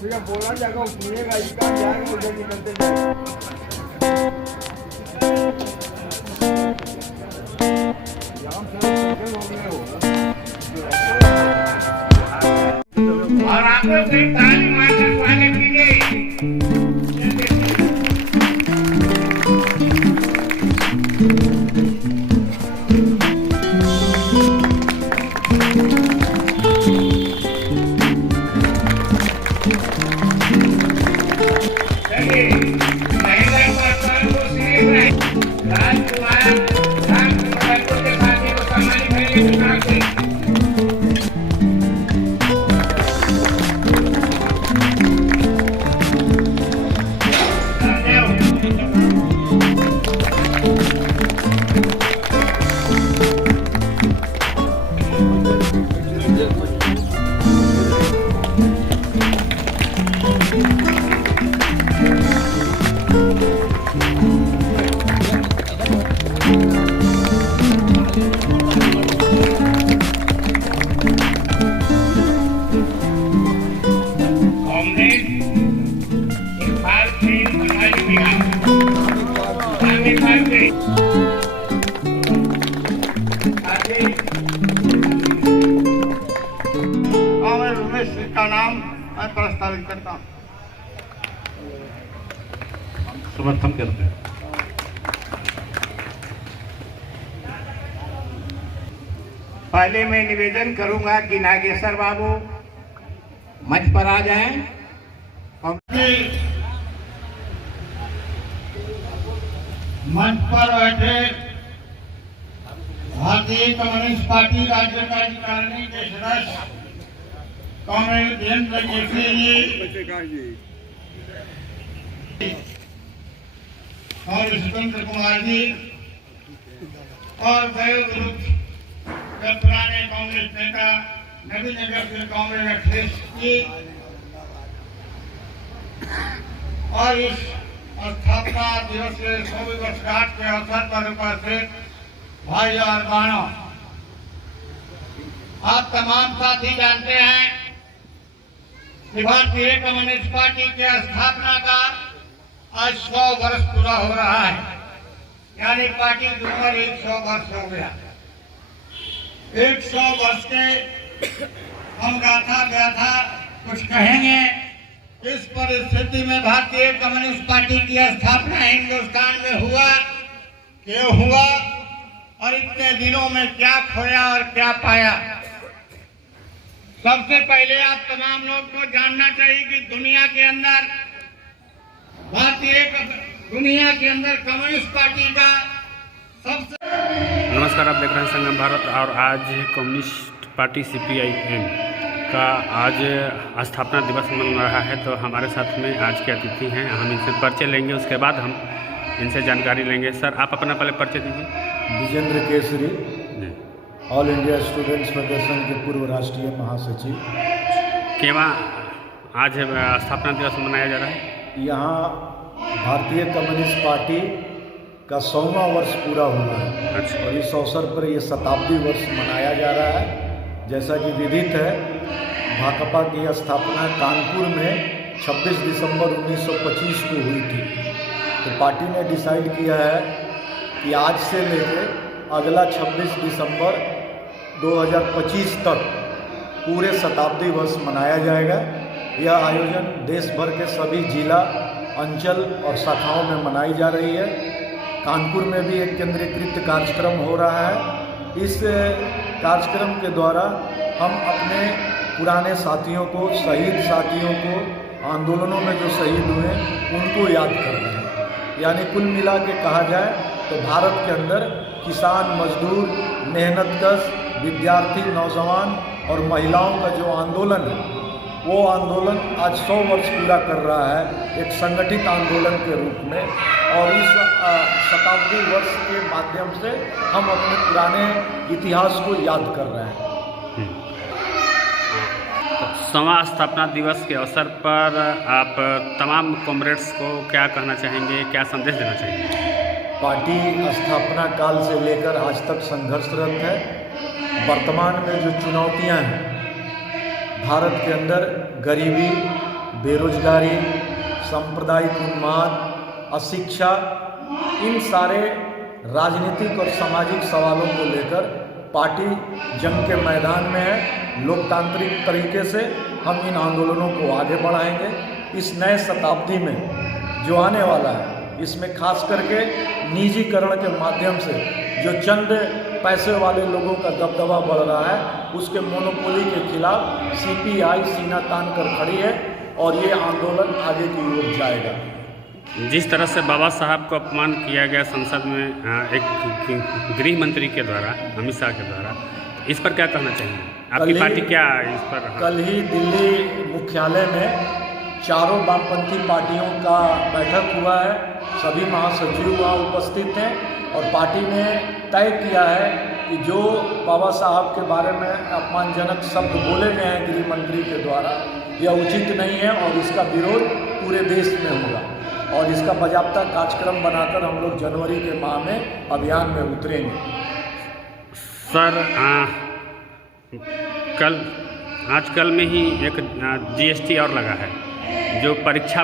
भैया बोला जाएगा सुनिएगा इसका जाएगा उधर निकलते जाएगा। और आपको कोई ताली मारने वाले भी नहीं। का नाम मैं प्रस्तावित करता हूँ। समर्थन करते हैं। पहले मैं निवेदन करूंगा कि नागेश्वर बाबू मंच पर आ जाएं। मंच पर बैठे भारतीय कम्युनिस्ट पार्टी राज्य कार्यकारिणी के सदस्य कांग्रेस वीरेंद्र केसरी जी और स्वतंत्र कुमार जी और देव ग्रुप के पुराने कांग्रेस नेता नवीन नगर के कांग्रेस अध्यक्ष जी और इस स्थापना दिवस के 100वीं वर्षगांठ के अवसर पर उपस्थित भाई और बहनों, आप तमाम साथी जानते हैं कि भारतीय कम्युनिस्ट पार्टी के स्थापना का आज 100 वर्ष पूरा हो रहा है, यानी पार्टी की उम्र 100 वर्ष हो गया। 100 वर्ष के हम गाथा व्याथा कुछ कहेंगे। इस परिस्थिति में भारतीय कम्युनिस्ट पार्टी की स्थापना हिंदुस्तान में हुआ, क्यों हुआ और इतने दिनों में क्या खोया और क्या पाया। सबसे पहले आप तमाम लोग को जानना चाहिए कि दुनिया के अंदर कम्युनिस्ट पार्टी का सबसे नमस्कार, आप देख रहे हैं संगम भारत। और आज कम्युनिस्ट पार्टी CPIM का आज स्थापना दिवस मन रहा है। तो हमारे साथ में आज के अतिथि हैं, हम इनसे परिचय लेंगे, उसके बाद हम इनसे जानकारी लेंगे। सर, आप अपना पहले परिचय दीजिए। Vijendra Kesari, all India students federation के पूर्व राष्ट्रीय महासचिव। केवहाँ आज स्थापना दिवस मनाया जा रहा है? यहाँ भारतीय कम्युनिस्ट पार्टी का 100वां वर्ष पूरा हुआ है। अच्छा। और इस अवसर पर ये शताब्दी वर्ष मनाया जा रहा है। जैसा कि विदित है, भाकपा की स्थापना कानपुर में 26 दिसंबर 1925 को हुई थी। तो पार्टी ने डिसाइड किया है कि आज से लेकर अगला 26 दिसंबर 2025 तक पूरे शताब्दी वर्ष मनाया जाएगा। यह आयोजन देश भर के सभी जिला, अंचल और शाखाओं में मनाई जा रही है। कानपुर में भी एक केंद्रीकृत कार्यक्रम हो रहा है। इस कार्यक्रम के द्वारा हम अपने पुराने साथियों को, शहीद साथियों को, आंदोलनों में जो शहीद हुए उनको याद कर रहे हैं। यानी कुल मिला के कहा जाए तो भारत के अंदर किसान, मजदूर, मेहनतकश, विद्यार्थी, नौजवान और महिलाओं का जो आंदोलन है, वो आंदोलन आज 100 वर्ष पूरा कर रहा है एक संगठित आंदोलन के रूप में। और इस शताब्दी वर्ष के माध्यम से हम अपने पुराने इतिहास को याद कर रहे हैं। 100वां स्थापना दिवस के अवसर पर आप तमाम कॉमरेड्स को क्या कहना चाहेंगे, क्या संदेश देना चाहेंगे? पार्टी स्थापना काल से लेकर आज तक संघर्षरत है। वर्तमान में जो चुनौतियां हैं भारत के अंदर, गरीबी, बेरोजगारी, सांप्रदायिक उन्माद, अशिक्षा, इन सारे राजनीतिक और सामाजिक सवालों को लेकर पार्टी जंग के मैदान में है। लोकतांत्रिक तरीके से हम इन आंदोलनों को आगे बढ़ाएंगे। इस नए शताब्दी में जो आने वाला है, इसमें खास करके निजीकरण के माध्यम से जो चंद पैसे वाले लोगों का दबदबा बढ़ रहा है, उसके मोनोपोली के खिलाफ सीपीआई सीना तान कर खड़ी है और ये आंदोलन आगे की ओर जाएगा। जिस तरह से बाबा साहब को अपमान किया गया संसद में एक गृह मंत्री के द्वारा, अमित शाह के द्वारा, इस पर क्या कहना चाहिए? आपकी पार्टी क्या इस पर? कल ही दिल्ली मुख्यालय में चारों वामपंथी पार्टियों का बैठक हुआ है। सभी महासचिव वहाँ उपस्थित हैं और पार्टी ने तय किया है कि जो बाबा साहब के बारे में अपमानजनक शब्द बोले गए हैं गृह मंत्री के द्वारा, यह उचित नहीं है और इसका विरोध पूरे देश में होगा। और इसका बाकायदा कार्यक्रम बनाकर हम लोग जनवरी के माह में अभियान में उतरेंगे। सर, आजकल में ही एक जीएसटी और लगा है, जो परीक्षा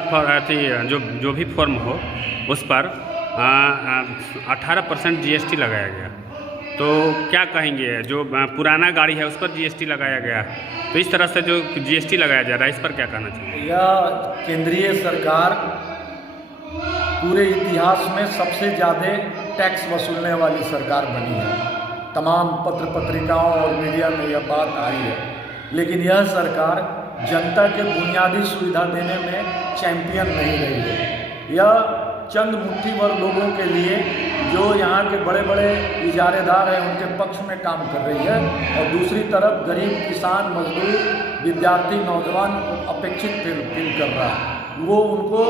जो भी फॉर्म हो उस पर 18% जीएसटी लगाया गया। तो क्या कहेंगे, जो पुराना गाड़ी है उस पर जीएसटी लगाया गया है, तो इस तरह से जो जीएसटी लगाया जा रहा है, इस पर क्या कहना चाहिए? यह केंद्रीय सरकार पूरे इतिहास में सबसे ज़्यादा टैक्स वसूलने वाली सरकार बनी है। तमाम पत्र पत्रिकाओं और मीडिया में यह बात आई है, लेकिन यह सरकार जनता के बुनियादी सुविधा देने में चैंपियन नहीं रही है। यह चंद मुट्ठी भर लोगों के लिए जो यहाँ के बड़े बड़े इजारेदार हैं उनके पक्ष में काम कर रही है, और दूसरी तरफ गरीब किसान, मजदूर, विद्यार्थी, नौजवान अपेक्षित फील कर रहा है। वो उनको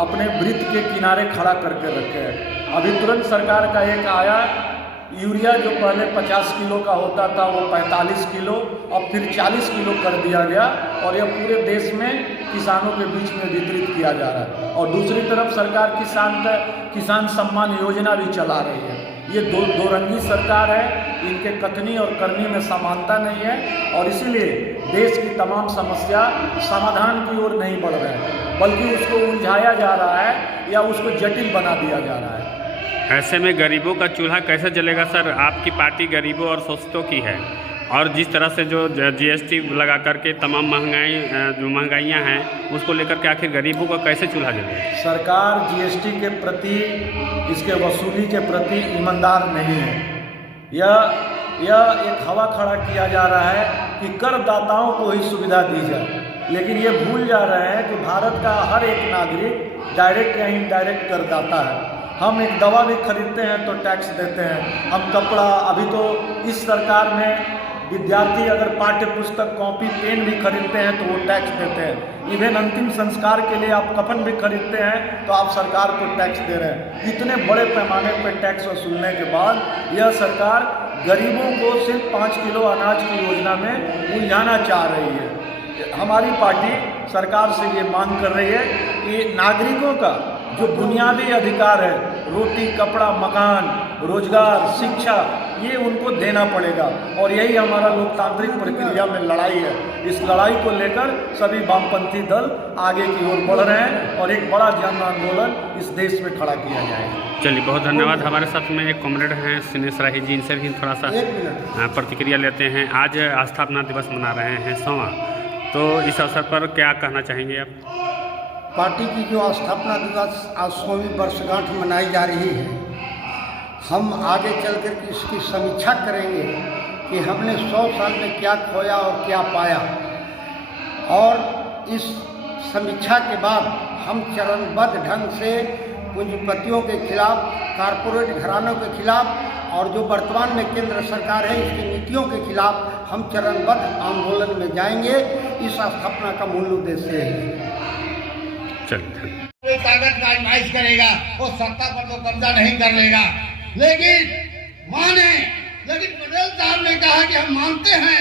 अपने वृत्त के किनारे खड़ा करके रखे हैं। अभी तुरंत सरकार का एक आया, यूरिया जो पहले 50 किलो का होता था वो 45 किलो, अब फिर 40 किलो कर दिया गया, और यह पूरे देश में किसानों के बीच में वितरित किया जा रहा है। और दूसरी तरफ सरकार किसान सम्मान योजना भी चला रही है। ये दो रंगी सरकार है, इनके कथनी और करनी में समानता नहीं है, और इसीलिए देश की तमाम समस्या समाधान की ओर नहीं बढ़ रहे हैं, बल्कि उसको उलझाया जा रहा है या उसको जटिल बना दिया जा रहा है। ऐसे में गरीबों का चूल्हा कैसे जलेगा सर? आपकी पार्टी गरीबों और शोषितों की है, और जिस तरह से जो जीएसटी लगा करके तमाम महंगाइयाँ हैं उसको लेकर के आखिर गरीबों का कैसे चूल्हा जलेगा? सरकार जीएसटी के प्रति, इसके वसूली के प्रति ईमानदार नहीं है। यह एक हवा खड़ा किया जा रहा है कि करदाताओं को ही सुविधा दी जाए, लेकिन ये भूल जा रहे हैं कि भारत का हर एक नागरिक डायरेक्ट या इनडायरेक्ट करदाता है। हम एक दवा भी खरीदते हैं तो टैक्स देते हैं, हम कपड़ा, अभी तो इस सरकार में विद्यार्थी अगर पाठ्य पुस्तक, कॉपी, पेन भी खरीदते हैं तो वो टैक्स देते हैं। इवन अंतिम संस्कार के लिए आप कफन भी खरीदते हैं तो आप सरकार को टैक्स दे रहे हैं। इतने बड़े पैमाने पर टैक्स वसूलने के बाद यह सरकार गरीबों को सिर्फ 5 किलो अनाज की योजना में उलझाना चाह रही है। हमारी पार्टी सरकार से ये मांग कर रही है कि नागरिकों का जो बुनियादी अधिकार है, रोटी, कपड़ा, मकान, रोजगार, शिक्षा, ये उनको देना पड़ेगा। और यही हमारा लोकतांत्रिक प्रक्रिया में लड़ाई है। इस लड़ाई को लेकर सभी वामपंथी दल आगे की ओर बढ़ रहे हैं और एक बड़ा जन आंदोलन इस देश में खड़ा किया जाएगा। चलिए, बहुत धन्यवाद। हमारे साथ में एक कॉमरेड हैं सिनेश राही जी, इनसे भी थोड़ा सा प्रतिक्रिया लेते हैं। आज स्थापना दिवस मना रहे हैं 100वां, तो इस अवसर पर क्या कहना चाहेंगे आप? पार्टी की जो स्थापना दिवस आज 100वीं वर्षगांठ मनाई जा रही है, हम आगे चलकर के इसकी समीक्षा करेंगे कि हमने 100 साल में क्या खोया और क्या पाया, और इस समीक्षा के बाद हम चरणबद्ध ढंग से पूंजीपतियों के खिलाफ, कारपोरेट घरानों के खिलाफ और जो वर्तमान में केंद्र सरकार है इसकी नीतियों के खिलाफ हम चरणबद्ध आंदोलन में जाएंगे। इस स्थापना का मूल उद्देश्य है। चलिए, ताकत का आजमाइश करेगा, वो सत्ता पर तो कब्जा नहीं कर लेगा, लेकिन पटेल साहब ने कहा कि हम मानते हैं,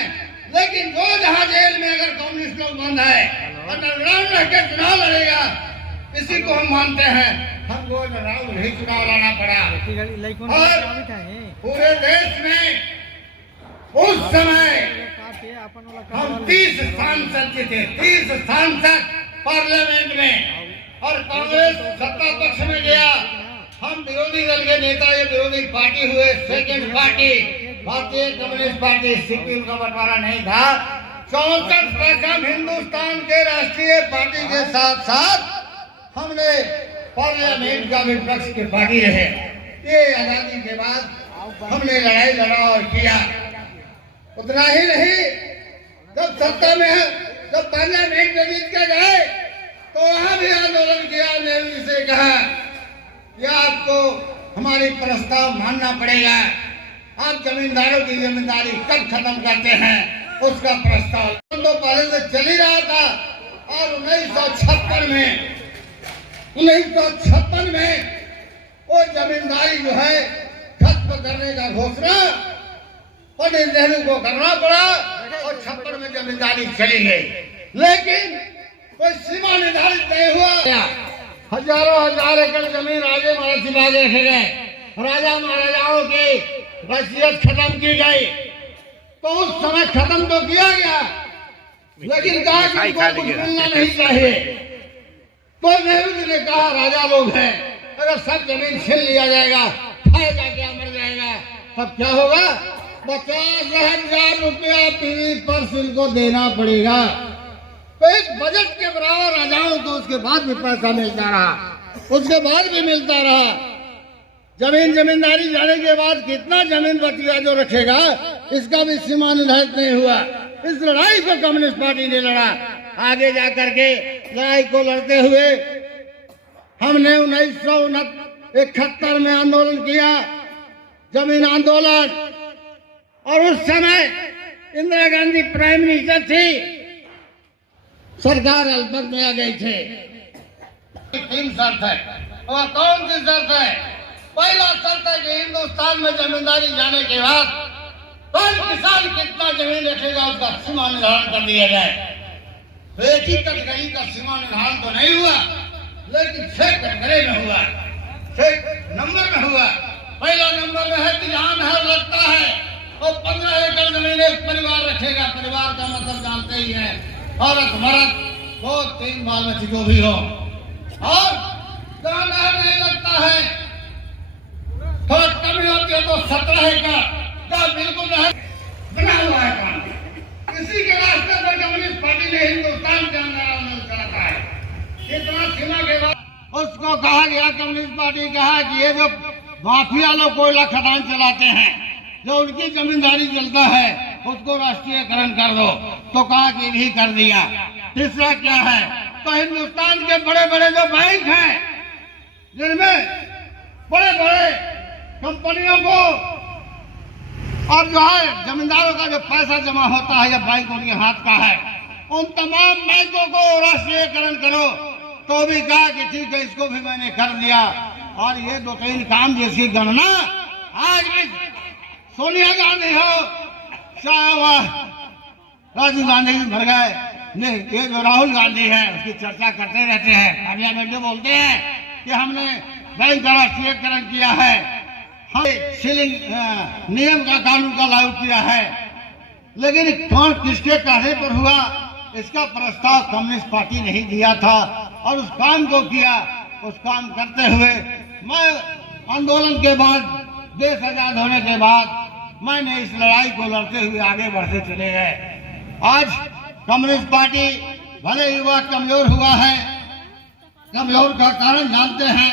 लेकिन वो जहाँ जेल में अगर कम्युनिस्ट लोग बंद है अंडरग्राउंड रह के चुनाव लड़ेगा, इसी को हम मानते हैं। हमको अंडरग्राउंड नहीं चुनाव लड़ना पड़ा। और पूरे देश में उस समय हम 30 सांसद जीते, 30 सांसद पार्लियामेंट में, और कांग्रेस सत्ता पक्ष में गया। हम विरोधी दल के नेता, ये विरोधी पार्टी हुए, सेकंड पार्टी भारतीय कम्युनिस्ट पार्टी, सीपीएम का बंटवारा नहीं था। 64 रकम हिंदुस्तान के राष्ट्रीय पार्टी के साथ साथ हमने पार्लियामेंट का विपक्ष की पार्टी रहे। ये आजादी के बाद हमने लड़ाई लड़ा और किया। उतना ही नहीं, जब सत्ता में है, जब पार्लियामेंट में जीत के गए तो वहां भी आंदोलन किया। नेहरू जी से कहा कि आपको हमारी प्रस्ताव मानना पड़ेगा, आप जमींदारों की जिम्मेदारी कब खत्म करते हैं, उसका प्रस्ताव तो पहले से चल ही रहा था। और 1956 में वो जमींदारी जो है खत्म करने का घोषणा पंडित नेहरू को करना पड़ा और 56 में जमींदारी चली गई। लेकिन कोई सीमा निर्धारित नहीं हुआ। हजारों हजार एकड़ जमीन आगे मराठी बागे रखे गए, राजा महाराजाओं की वसीयत खत्म की गई। तो उस समय खत्म तो किया गया, लेकिन कहा कि इनको कुछ मिलना नहीं चाहिए। तो नेहरू जी ने कहा राजा लोग हैं, अगर सब जमीन छीन लिया जाएगा, खाएगा क्या, मर जाएगा, तब क्या होगा? 50,000 रुपया पीवी पर इनको देना पड़ेगा। तो एक बजट के बराबर राजाओं को उसके बाद भी पैसा मिलता रहा, उसके बाद भी मिलता रहा। जमींदारी जाने के बाद कितना जमीन बच गया जो रखेगा, इसका भी सीमा निर्धारित नहीं हुआ। इस लड़ाई को कम्युनिस्ट पार्टी ने लड़ा। आगे जाकर के लड़ाई को लड़ते हुए हमने 1971 में आंदोलन किया, जमीन आंदोलन। और उस समय इंदिरा गांधी प्राइम मिनिस्टर थी, सरकार अल्पमत में आ गई थे। 3 शर्त है। और कौन सी शर्त है? पहला शर्त है कि हिंदुस्तान में जमींदारी जाने के बाद हर किसान कितना जमीन रखेगा उसका सीमा निर्धारण कर दिया जाए। तो एक ही कैटेगरी का सीमा निर्धारण तो नहीं हुआ, लेकिन 6 कैटेगरी में हुआ, 6 नंबर में हुआ। पहला नंबर में है कि जहाँ नहर लगता है वो 15 एकड़ जमीन एक परिवार रखेगा। परिवार का मतलब जानते ही है, औरत मर्द 2-3 बाल बच्चे जो भी हो। और जहाँ नहर नहीं लगता है, थोड़ा कमी होती है तो 17 एकड़ का बिल्कुल नहर बना हुआ है काम। इसी के रास्ते पर कम्युनिस्ट पार्टी ने हिंदुस्तान के अंदर आंदोलन चलाता है। इतना सीमा के बाद उसको कहा गया, कम्युनिस्ट पार्टी कहा कि ये जो माफिया लोग कोयला खदान चलाते हैं, जो उनकी जमींदारी चलता है, उसको राष्ट्रीयकरण कर दो। तो कहा कि भी कर दिया। तीसरा क्या है? तो हिंदुस्तान के बड़े बड़े जो बैंक हैं, जिनमें बड़े बड़े कंपनियों को और जो है जमींदारों का जो पैसा जमा होता है या बैंक उनके हाथ का है, उन तमाम बैंकों को राष्ट्रीयकरण करो। तो भी कहा कि ठीक है, इसको भी मैंने कर दिया। और ये 2-3 काम जिसकी गणना आज भी सोनिया गांधी हो, चाहे राजीव गांधी भी भर गए, नहीं, ये जो राहुल गांधी है उसकी चर्चा करते रहते हैं, पार्लियामेंट में बोलते हैं कि हमने बैंक का राष्ट्रीयकरण किया है, हमने सीलिंग नियम का कानून का लागू किया है, लेकिन कौन किसके कहने पर हुआ इसका प्रस्ताव कम्युनिस्ट पार्टी नहीं दिया था और उस काम को किया। उस काम करते हुए मैं आंदोलन के बाद, देश आजाद होने के बाद मैंने इस लड़ाई को लड़ते हुए आगे बढ़ते चले गए। आज कम्युनिस्ट पार्टी भले युवा कमजोर हुआ है, कमजोर का कारण जानते हैं।